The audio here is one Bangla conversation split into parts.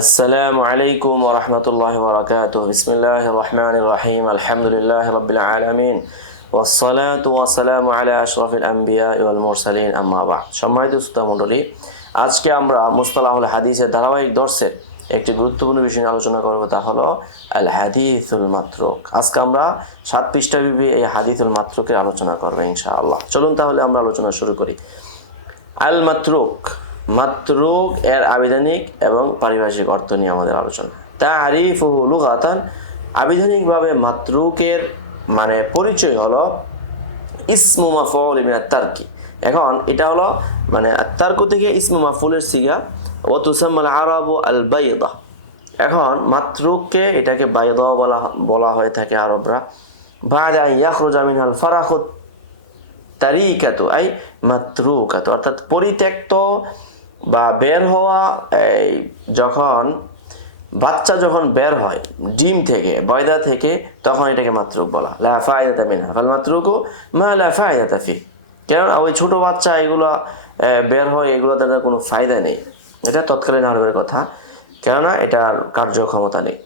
আসসালামু আলাইকুম রহমতুল্লাহ বরকাত বিসমিল্লাহ রহমান রাহিম। আলহামদুলিল্লাহ রবিল আলমিন। ওয়াসালাত ওয়াসালাম আলা আশরফুল আম্বিয়া ইউল মুরসালিন। আম্মাবা সম্মানিত শ্রোতা মণ্ডলী, আজকে আমরা মুস্তালাহুল হাদিসের ধারাবাহিক দর্শের একটি গুরুত্বপূর্ণ বিষয় নিয়ে আলোচনা করব, তা হলো আল হাদিসুল মাত্রক। আজকে আমরা সাত পৃষ্ঠা বিবি এই হাদিসুল মাত্রকের আলোচনা করব ইনশাআল্লাহ। চলুন তাহলে আমরা আলোচনা শুরু করি। আল মাত্রক মাত্রুক, এর আবিধানিক এবং পারিভাষিক অর্থ নিয়ে আমাদের আলোচনা। তা আরিফ লুগাতান। আবিধানিকভাবে মাত্রুকের মানে পরিচয় হলো ইসমু মাফুল মিনাত তারকি। এখন এটা হলো মানে তার্ক থেকে ইসমু মাফুলের সিগা ও তুসাম্মাল আরব আল বাইদা এখন মাত্রুককে এটাকে বাইদা বলা বলা হয়ে থাকে আরবরা। বাদা ইয়াখরুজা মিনাল ফারাখুত তারিকাতু আই মাত্রুকাতু। অর্থাৎ পরিত্যক্ত বা বের হওয়া, এই যখন বাচ্চা যখন বের হয়, ডিম থেকে বয়দা থেকে, তখন এটাকে মাত্রুক বলা। লা ফায়দাতা মিনহা, ফাল মাত্রুকু মা লা ফায়দাতা ফি কেননা ওই ছোট বাচ্চা এগুলো বের হয় এগুলো দ্বারা কোনো ফায়দা নেই। এটা তৎকালীন আরবের কথা। কেননা এটার কার্যক্ষমতা নেই।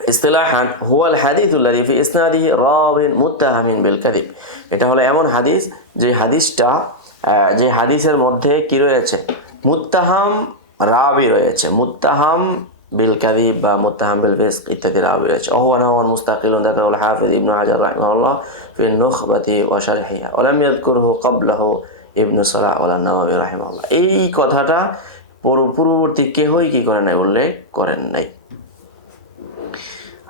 ইস্তিলাহান হুয়াল হাদিসুল্লাদি ফি ইসনাদি রাবিন মুত্তাহামিন বিল কাদিব এটা হলো এমন হাদিস, যে হাদিসটা যে হাদিসের মধ্যে কি রয়েছে? মুত্তাহাম রাবি রয়েছে। মুত্তাহাম বিল কাদিব বা মুত্তাহাম বিল ফিসক ইত্যাদি রাবি রয়েছে। ওহুয়া নাওয়ান মুস্তাকিলুন যাকারুল হাফিজ ইবনু হাজার রাহিমাহুল্লাহ ফি নুখবাতি ওয়া শারহিহা ওয়ালাম ইয়াযকুরহু ক্বাবলাহু ইবনু সালাহ ওয়ালা নাওয়াবি রাহিমাহুল্লাহ। এই কথাটা পূর্ব- পূর্ববর্তী কেহই কি করেন নাই? উল্লেখ করেন নাই।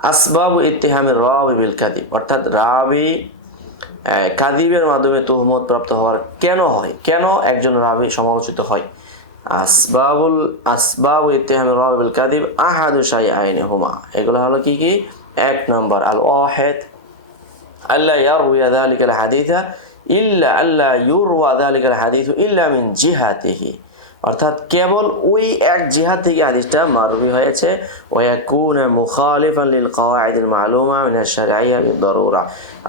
আসবাব ইতিহামের রাবি বিল কাদিব। অর্থাৎ রাবি কাদিবের মাধ্যমে তহমত প্রাপ্ত হওয়ার কেন হয়? কেন একজন রাবি সমালোচিত হয়? আসবাবুল আসবাব ইতিহামের রাবি বিল কাদিব আহাদু শাই আইনে হুমা এগুলো হলো কি কি এক নম্বর আল ওয়াহেদ ألا يروي ذلك الحديث إلا ألا يروى ذلك الحديث إلا من جهته অর্থাৎ কেবল ওই এক জিহাদ থেকে হাদিসটা মারবি হয়েছে ওয়াকুন মুখালিফান লিল কাওয়াইদিল মালুমা মিন আশ-শারঈয়া বিদ-দারুরা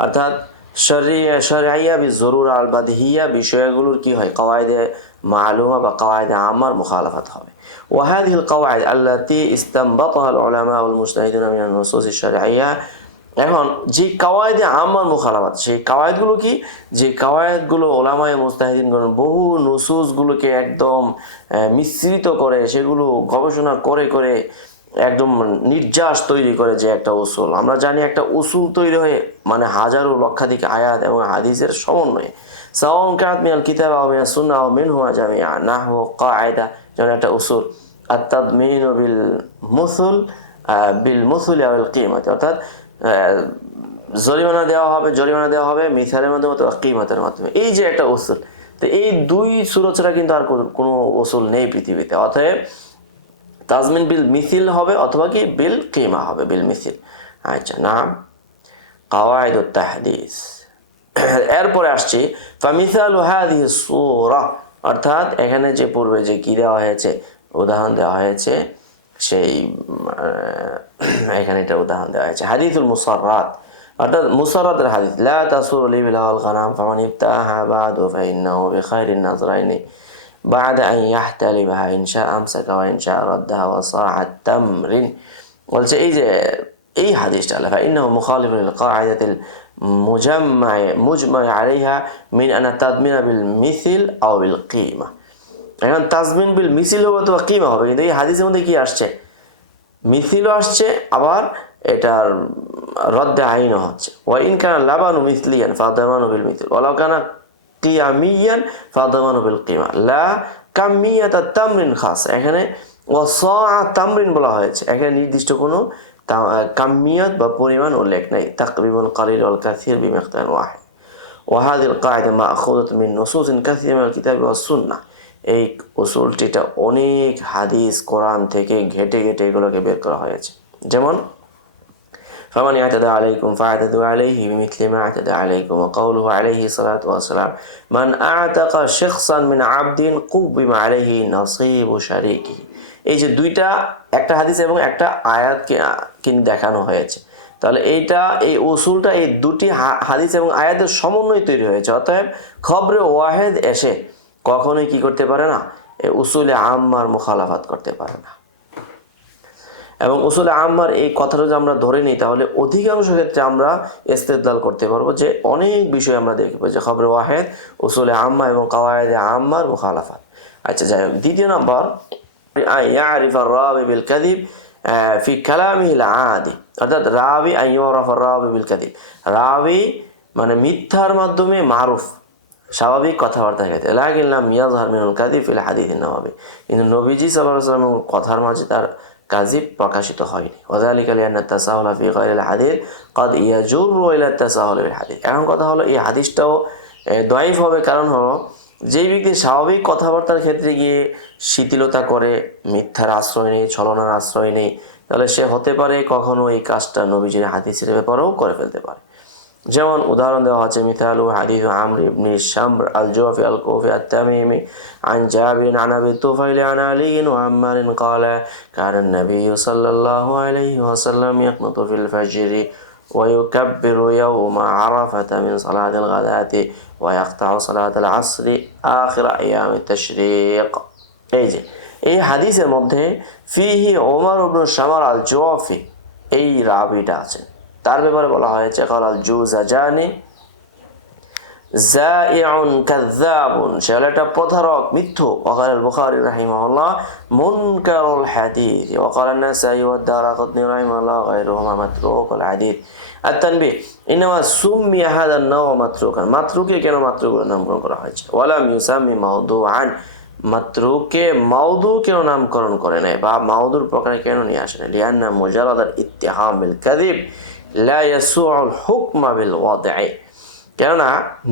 অর্থাৎ শরিয়া শরঈয়া বিজ-জরুরা আল বাদহিয়া বিষয়গুলোর কি হয় কাওয়াইদে মালুমা বা কাওয়াইদে আমার মুখালাফাত হবে وهذه القواعد التي استنبطها العلماء والمجتهدون من النصوص الشرعيه এখন যে কাওয়ায়দে আমার মুখালাবাত সেই কাওয়ায়দগুলো কি যে কাওয়ায়দগুলো ওলামায় মুস্তাহিদিনগণ বহু নুসুসগুলোকে একদম আহ, মিশ্রিত করে সেগুলো গবেষণা করে করে একদম নির্যাস তৈরি করে যে একটা উসুল। আমরা জানি একটা উসুল তৈরি হয়ে মানে হাজারো লক্ষাধিক আয়াত এবং হাদিসের সমন্বয়ে। সাওয়ান কাত কিতাব আও মিয়াল সুন্নাহ আও মিনহুমা জামিআ। নাহু কায়দা, যেমন একটা উসুল। আত-তাদমিন বিল মুসুল বিল মুসুল আল কিমত। অর্থাৎ জরিমানা দেওয়া হবে, জরিমানা দেওয়া হবে মিসালের মাধ্যমে অথবা কিমতের মাধ্যমে। এই যে একটা উসুল। তো এই দুই ছাড়া কিন্তু আর কোনো- কোনো উসুল নেই পৃথিবীতে। অতএব তাজমিন বিল মিছিল হবে অথবা কি? বিল কিমা হবে, বিল মিছিল আচ্ছা নাম? কাওয়ায়দ তাহদিস। এরপরে আসছি, ফামিসাল সূরা। অর্থাৎ এখানে যে পূর্বে যে কি দেওয়া হয়েছে, উদাহরণ দেওয়া হয়েছে, সেই এখানে এটা উদাহরণ দেওয়া হয়েছে। হাদিসুল মুসাররাত। অর্থাৎ মুসাররাতের হাদিস, লা তাসুর লিবিল গানাম, ফামান ইফতাহা বাদু ফাইন্নাহু বিখাইরিন নাজরাইনি। بعد أن يحتلبها إن شاء أمسك وإن شاء ردها وصاع التمر বলছে এই যে এই হাদিসটা আল্লাহ ইন্নাহু মুখালিফুন লিল কাইদাতিল মুজাম্মা মুজমা আলাইহা মিন আনা তাদমিনা বিল মিথিল আও বিল কিমা এখন তাজমিন বিল মিছিল হবে অথবা কিমা হবে কিন্তু এই হাদিসের মধ্যে কি আসছে মিথিলও আসছে আবার এটার রদ্দে আইনও হচ্ছে ওয়াইন কানা লাবানু মিথলিয়ান ফাদামানু বিল মিথিল ওয়ালাউ কানা কিয়ামিয়ান ফাদামানু বিল কিমা লা কামিয়াতা তামরিন খাস এখানে ওয়াসা তামরিন বলা হয়েছে এখানে নির্দিষ্ট কোনো তা- কামিয়াত বা পরিমাণ উল্লেখ নাই তাকরিবুল কালিল ওয়াল কাসির বিমিকদার ওয়াহিদ وهذه القاعدة مأخوذة من نصوص كثيرة من الكتاب والسنة এই উসুলটিটা অনেক হাদিস কোরআন থেকে ঘেটে ঘেটে এগুলোকে বের করা হয়েছে যেমন فمن اعتدى عليكم فاعتدوا عليه بمثل ما اعتدى عليكم وقوله عليه الصلاة والسلام من أعتق شخصا من عبد قوم عليه نصيب شريكه এই যে দুইটা একটা হাদিস এবং একটা আয়াতকে কিন্তু দেখানো হয়েছে তাহলে এইটা এই উসুলটা এই দুটি হা- হাদিস এবং আয়াতের সমন্বয় তৈরি হয়েছে অতএব খবরে ওয়াহেদ এসে কখনোই কি করতে পারে না এই উসুলে আম্মার মুখালাফাত করতে পারে না এবং উসুল আম্মার এই কথাটা যদি আমরা ধরে নিই, তাহলে অধিকাংশ ক্ষেত্রে আমরা ইস্তেদলাল করতে পারব। যে অনেক বিষয় আমরা দেখব যে খবর ওয়াহেদ, উসুল আম্মা এবং কাওয়ায়দে আম্মার মুখালাফাত। আচ্ছা যাই হোক, দ্বিতীয় নম্বর রাবি বিল কাদিব ফি কালামি আদি অর্থাৎ রাবি রাবি বিল কাদিব। রাবি মানে মিথ্যার মাধ্যমে মারুফ, স্বাভাবিক কথাবার্তার ক্ষেত্রে। লাগিল্লাম মিয়াজ হারমিনুল কাদিফ ফিল হাদিদিন নবাবি কিন্তু নবীজি সাল্লাহ সাল্লাম কথার মাঝে তার কাজিব প্রকাশিত হয়নি। ওদালিক আলিয়ান তাসাহল ফি গাইল হাদির কদ ইয়াজুর ইলা তাসাহল হাদির এখন কথা হলো, এই হাদিসটাও দয়ীফ হবে কারণ হলো, যেই ব্যক্তি স্বাভাবিক কথাবার্তার ক্ষেত্রে গিয়ে শিথিলতা করে, মিথ্যার আশ্রয় নেই, ছলনার আশ্রয় নেই, তাহলে সে হতে পারে কখনো এই কাজটা নবীজির হাদিসের ব্যাপারেও করে ফেলতে পারে। যেমন উদাহরণ দেওয়া হচ্ছে মিথালু হাদিস আমর ইবনি শামর আল জোফি আল কোফি التميمي عن جابر عن ابي الطفيل عن علي وعمار قال كان النبي صلى الله عليه وسلم يقنط في الفجر ويكبر يوم عرفة من صلاة الغداة ويقطع صلاة العصر آخر أيام التشريق এই যে এই হাদিসের মধ্যে ফিহি ওমর ইবনু শামার আল জোয়াফি এই রাবিটা আছে তার ব্যাপারে বলা হয়েছে কলাল জুজা জানি কেন মাতরুক নামকরণ করা হয়েছে? ওয়ালাম মাউদু কেন নামকরণ করে নাই? বা মাউদুর প্রকারে কেন নিয়ে আসে না লিয়ান্না কেননা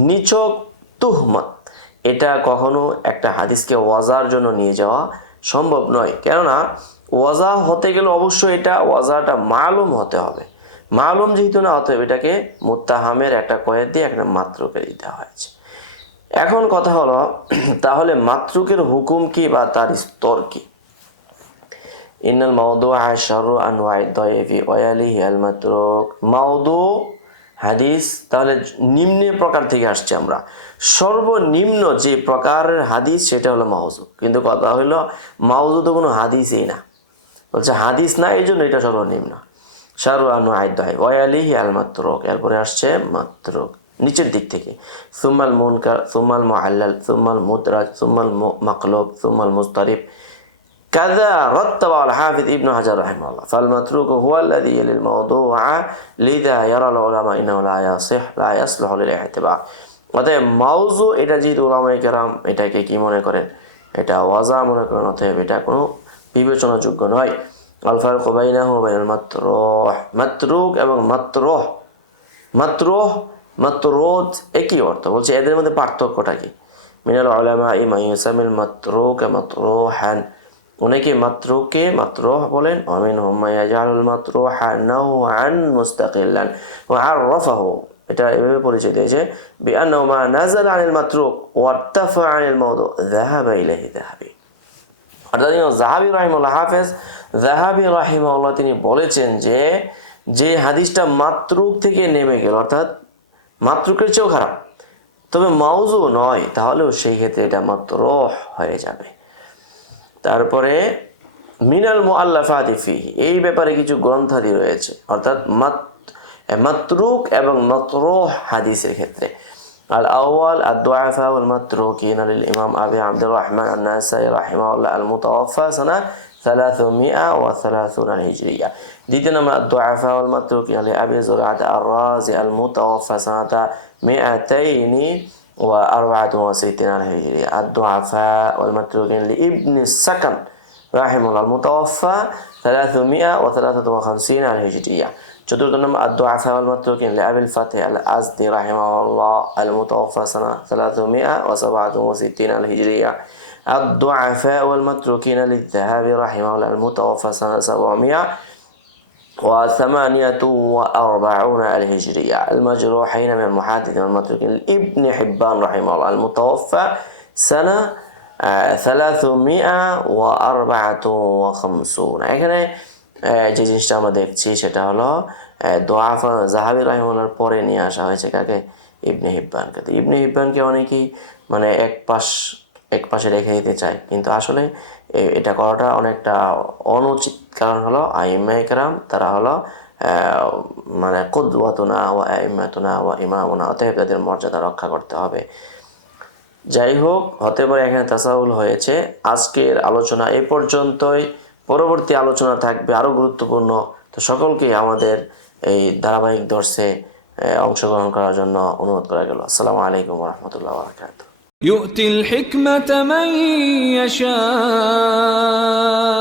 নিচক তুহমত, এটা কখনো একটা হাদিসকে ওয়াজার জন্য নিয়ে যাওয়া সম্ভব নয়। কেননা ওয়াজা হতে গেলে অবশ্যই এটা, ওয়াজাটা মালুম হতে হবে। মালুম যেহেতু না হতে হবে, এটাকে মুত্তাহামের একটা কয়েদ দিয়ে একটা মাত্রকে দিতে হয়েছে এখন কথা হলো, তাহলে মাতৃকের হুকুম কি বা তার স্তর কি? ইন্নাল মাউদু আশারু আনওয়াই দয়েফি ওয়ালিহি আল মাতরুক। মাউদু হাদিস, তাহলে নিম্ন প্রকার থেকে আসছে আমরা। সর্বনিম্ন যে প্রকারের হাদিস, সেটা হলো মাউজু কিন্তু কথা হলো মাউজু তো কোনো হাদিসই না। বলছে হাদিস না এই জন্য এটা সর্বনিম্ন। শারু আনু আইদাই ওয়ালিহি আল মাতরুক। এরপরে আসছে মাতরুক, নিচের দিক থেকে। সুম্মাল মুনকার, সুম্মাল মুআল্লাল, সুম্মাল মুদরাজ সুম্মাল মাকলুব সুমাল মুস্তারিব كذا رتب على حافظ ابن حجر رحمه الله فالمتروك هو الذي يلي الموضوع لذا يرى العلماء انه لا يصح لا يصلح للاعتبار অতএব মাউজু এটা যেহেতু ওলামাই কেরাম এটাকে কি মনে করেন এটা ওয়াজা মনে করেন অতএব এটা কোনো বিবেচনাযোগ্য নয় আলফার কোবাইনা হো বাইনাল মাত্র মাত্রুক এবং মাত্রহ মাত্রহ মাত্রোজ একই অর্থ বলছে এদের মধ্যে পার্থক্যটা কি মিনাল আলামা ইমা ইউসামিল মাত্রুক মাত্রোহান অনেকে মাত্রকে মাত্র বলেন অমিন হুম্মাইয়া জাহালুল মাত্র হানাউ আন মুস্তাকিল্লান ও আর রফাহু এটা এভাবে পরিচয় দিয়েছে বিআন্নাহু মা নাযাল আনিল মাত্রুক ওয়ার্তাফা আনিল মাওদু, যাহাবা ইলাইহি যাহাবি। অর্থাৎ জাহাবি রাহিমুল্লাহ হাফেজ জাহাবি রাহিমাউল্লাহ তিনি বলেছেন যে যে হাদিসটা মাতৃক থেকে নেমে গেল, অর্থাৎ মাতৃকের চেয়েও খারাপ, তবে মাউজু নয়, তাহলেও সেই ক্ষেত্রে এটা মাত্র হয়ে যাবে। তারপরে মিনাল মোয়াল্লাফাতি ফিহি, এই ব্যাপারে কিছু গ্রন্থাদি রয়েছে, অর্থাৎ মাত মাতরুক এবং মতরোহ হাদিসের ক্ষেত্রে। আল আউয়াল আদুআফা ওয়াল মাতরুকিন লিল ইমাম আবি আব্দুর রহমান আন-নাসাই রাহিমাহুল্লাহ আল মুতাওয়াফা সানা 333 হিজরিয়া। দ্বিতীয় নম্বর আদুআফা ওয়াল মাতরুকিন লি আবি যুরআত আর-রাজি আল মুতাওয়াফা সানাতা 200 وأربعة وستين الهجرية الضعفاء والمتروكين لابن السكن رحمه الله المتوفى ثلاثمائة وثلاثة وخمسين الهجرية. চতুর্থ নম্বর الضعفاء والمتروكين لأبي الفتح الأزدي رحمه الله المتوفى سنة ثلاثمائة وسبعة 367 الهجرية. الضعفاء والمتروكين للذهاب رحمه الله المتوفى سنة 700 وثمانية وأربعون الهجرية المجروحين من المحدث والمتروكين ابن حبان رحمه الله المتوفى سنة ثلاثمائة وأربعة وخمسون এখানে যে জিনিসটা আমরা দেখছি সেটা হলো দোয়াফা জাহাবি রহিমুল্লার পরে নিয়ে আসা হয়েছে কাকে ইবনে হিব্বানকে তো ইবনে হিব্বানকে অনেকেই মানে এক পাশ এক পাশে রেখে দিতে চায় কিন্তু আসলে এ- এটা করাটা অনেকটা অনুচিত কারণ হলো আইমা একরাম তারা হলো আহ, মানে কুদওয়াতুনা ওয়া আইমাতুনা ওয়া ইমামুনা অতএব তাদের মর্যাদা রক্ষা করতে হবে যাই হোক হতে পারে এখানে তাসাউল হয়েছে আজকের আলোচনা এ পর্যন্তই পরবর্তী আলোচনা থাকবে আরও গুরুত্বপূর্ণ তো সকলকেই আমাদের এই ধারাবাহিক দর্শে অংশগ্রহণ করার জন্য অনুরোধ করা গেল আসসালামু আলাইকুম রহমতুল্লাহ বারকাতুহ يؤتي الحكمة من يشاء